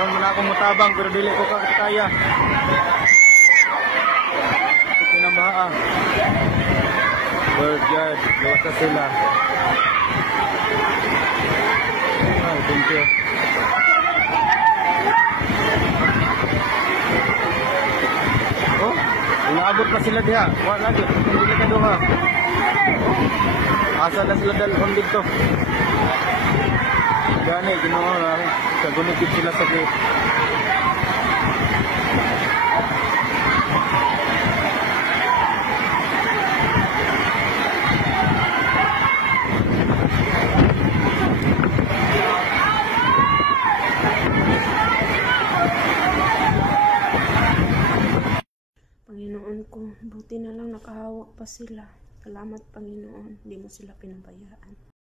Doon muna akong mutabang pero dili ko kaya. Ito pinamaha. Bird yard. Luwas na sila. Ay, thank you. Oh, inaabot pa sila diha. Wala lagi. Hindi ka doon ha. Asa na sila dalhon dito. Gani, ginawa na. Kagunigit sila sa gate. Panginoon ko, buti na lang nakahawak pa sila. Salamat Panginoon, hindi mo sila pinabayaan.